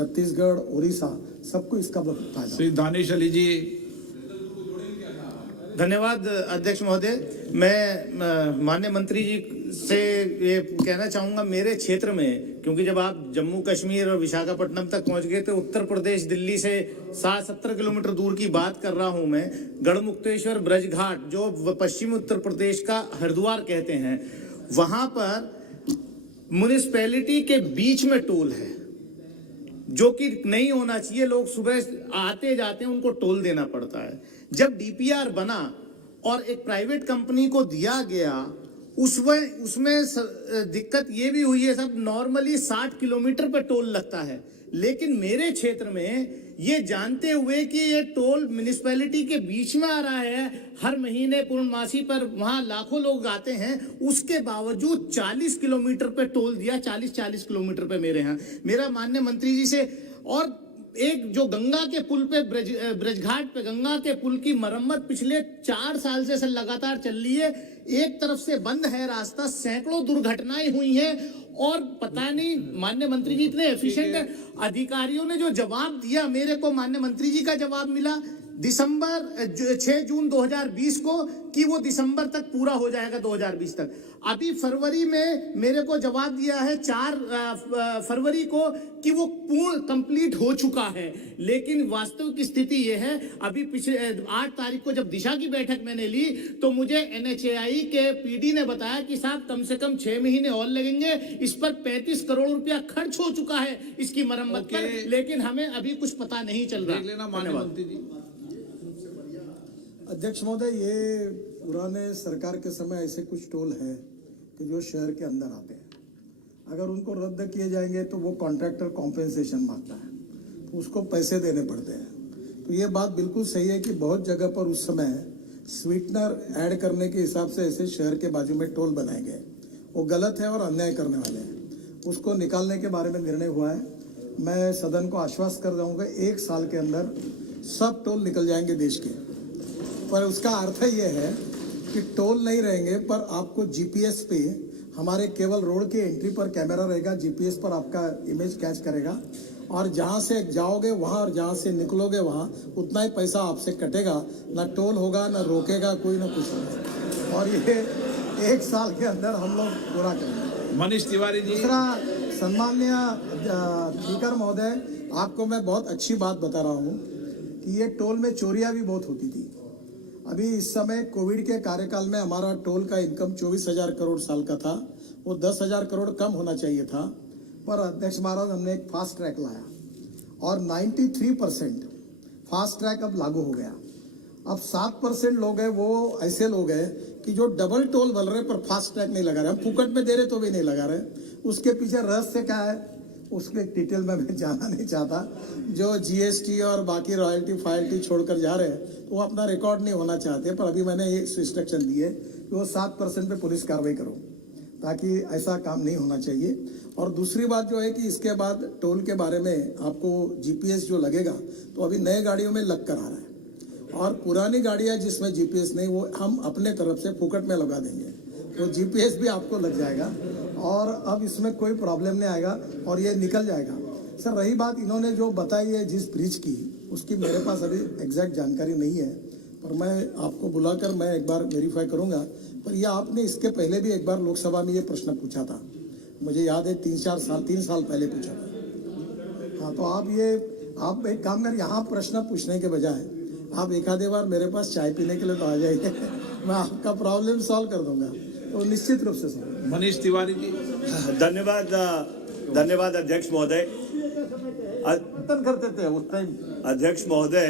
छत्तीसगढ़, उड़ीसा सबको इसका फायदा। श्री दानिश अली जी। धन्यवाद अध्यक्ष महोदय। मैं माननीय मंत्री जी से ये कहना चाहूँगा, मेरे क्षेत्र में, क्योंकि जब आप जम्मू कश्मीर और विशाखापट्टनम तक पहुँच गए तो उत्तर प्रदेश दिल्ली से 60-70 किलोमीटर दूर की बात कर रहा हूँ मैं। गढ़मुक्तेश्वर ब्रजघाट, जो पश्चिमी उत्तर प्रदेश का हरिद्वार कहते हैं, वहाँ पर म्युनिसिपैलिटी के बीच में टोल है, जो कि नहीं होना चाहिए। लोग सुबह आते जाते हैं, उनको टोल देना पड़ता है। जब डीपीआर बना और एक प्राइवेट कंपनी को दिया गया, उसमें दिक्कत ये भी हुई है, सब नॉर्मली 60 किलोमीटर पर टोल लगता है। लेकिन मेरे क्षेत्र में ये जानते हुए कि ये टोल म्युनिसिपैलिटी के बीच में आ रहा है, हर महीने पूर्णमासी पर वहां लाखों लोग आते हैं, उसके बावजूद 40 किलोमीटर पे टोल दिया। 40 किलोमीटर पे मेरे यहाँ, मेरा माननीय मंत्री जी से। और एक जो गंगा के पुल पे, ब्रजघाट पे गंगा के पुल की मरम्मत पिछले 4 साल से लगातार चल रही है। एक तरफ से बंद है रास्ता, सैकड़ों दुर्घटनाएं हुई हैं, और पता नहीं माननीय मंत्री जी इतने एफिशिएंट है। अधिकारियों ने जो जवाब दिया, मेरे को माननीय मंत्री जी का जवाब मिला 6 जून 2020 को कि वो दिसंबर तक पूरा हो जाएगा, 2020 तक। अभी फरवरी में मेरे को जवाब दिया है 4 फरवरी को कि वो पूर्ण कंप्लीट हो चुका है। लेकिन वास्तविक स्थिति ये है, अभी पिछले 8 तारीख को जब दिशा की बैठक मैंने ली तो मुझे NHAI के PD ने बताया कि साहब कम से कम 6 महीने और लगेंगे, इस पर 35 करोड़ रुपया खर्च हो चुका है इसकी मरम्मत पर, लेकिन हमें अभी कुछ पता नहीं चल रहा। अध्यक्ष महोदय, ये पुराने सरकार के समय ऐसे कुछ टोल है कि जो शहर के अंदर आते हैं, अगर उनको रद्द किए जाएंगे तो वो कॉन्ट्रैक्टर कॉम्पेंसेशन मांगता है, तो उसको पैसे देने पड़ते हैं। तो ये बात बिल्कुल सही है कि बहुत जगह पर उस समय स्वीटनर ऐड करने के हिसाब से ऐसे शहर के बाजू में टोल बनाए गए, वो गलत है और अन्याय करने वाले हैं। उसको निकालने के बारे में निर्णय हुआ है। मैं सदन को आश्वस्त कर दूंगा 1 साल के अंदर सब टोल निकल जाएंगे देश के। पर उसका अर्थ ये है कि टोल नहीं रहेंगे, पर आपको जीपीएस पे, हमारे केवल रोड के एंट्री पर कैमरा रहेगा, जीपीएस पर आपका इमेज कैच करेगा, और जहाँ से जाओगे वहाँ और जहाँ से निकलोगे वहाँ उतना ही पैसा आपसे कटेगा। ना टोल होगा, ना रोकेगा कोई, ना कुछ होगा। और ये 1 साल के अंदर हम लोग पूरा करेंगे। मनीष तिवारी जी। दूसरा, सम्माननीय स्पीकर महोदय, आपको मैं बहुत अच्छी बात बता रहा हूँ कि ये टोल में चोरियाँ भी बहुत होती थी। अभी इस समय कोविड के कार्यकाल में हमारा टोल का इनकम 24,000 करोड़ साल का था, वो 10,000 करोड़ कम होना चाहिए था। पर अध्यक्ष महाराज, हमने एक फास्ट ट्रैक लाया और 93% फास्ट ट्रैक अब लागू हो गया। अब 7% लोग हैं वो ऐसे लोग हैं कि जो डबल टोल बोल रहे पर फास्ट ट्रैक नहीं लगा रहे। हम फुकट में दे रहे तो भी नहीं लगा रहे। उसके पीछे रहस्य क्या है, उसके डिटेल में मैं जाना नहीं चाहता। जो जीएसटी और बाकी रॉयल्टी फायल्टी छोड़कर जा रहे हैं तो वो अपना रिकॉर्ड नहीं होना चाहते। पर अभी मैंने ये इंस्ट्रक्शन दिए कि वो 7% पे पुलिस कार्रवाई करो, ताकि ऐसा काम नहीं होना चाहिए। और दूसरी बात जो है कि इसके बाद टोल के बारे में आपको जीपीएस जो लगेगा, तो अभी नए गाड़ियों में लग कर आ रहा है, और पुरानी गाड़ियाँ जिसमें जीपीएस नहीं, वो हम अपने तरफ से फुकट में लगा देंगे, तो जीपीएस भी आपको लग जाएगा और अब इसमें कोई प्रॉब्लम नहीं आएगा और ये निकल जाएगा। सर, रही बात इन्होंने जो बताई है जिस ब्रिज की, उसकी मेरे पास अभी एग्जैक्ट जानकारी नहीं है, पर मैं आपको बुलाकर मैं एक बार वेरीफाई करूंगा। पर यह आपने इसके पहले भी एक बार लोकसभा में ये प्रश्न पूछा था, मुझे याद है 3 साल पहले पूछा था। हाँ, तो आप एक काम कर, यहाँ प्रश्न पूछने के बजाय आप एक आधे बार मेरे पास चाय पीने के लिए तो आ जाइए, मैं आपका प्रॉब्लम सॉल्व कर दूंगा, तो निश्चित रूप से सर। मनीष तिवारी जी। धन्यवाद अध्यक्ष महोदय। करते थे उस टाइम अध्यक्ष महोदय,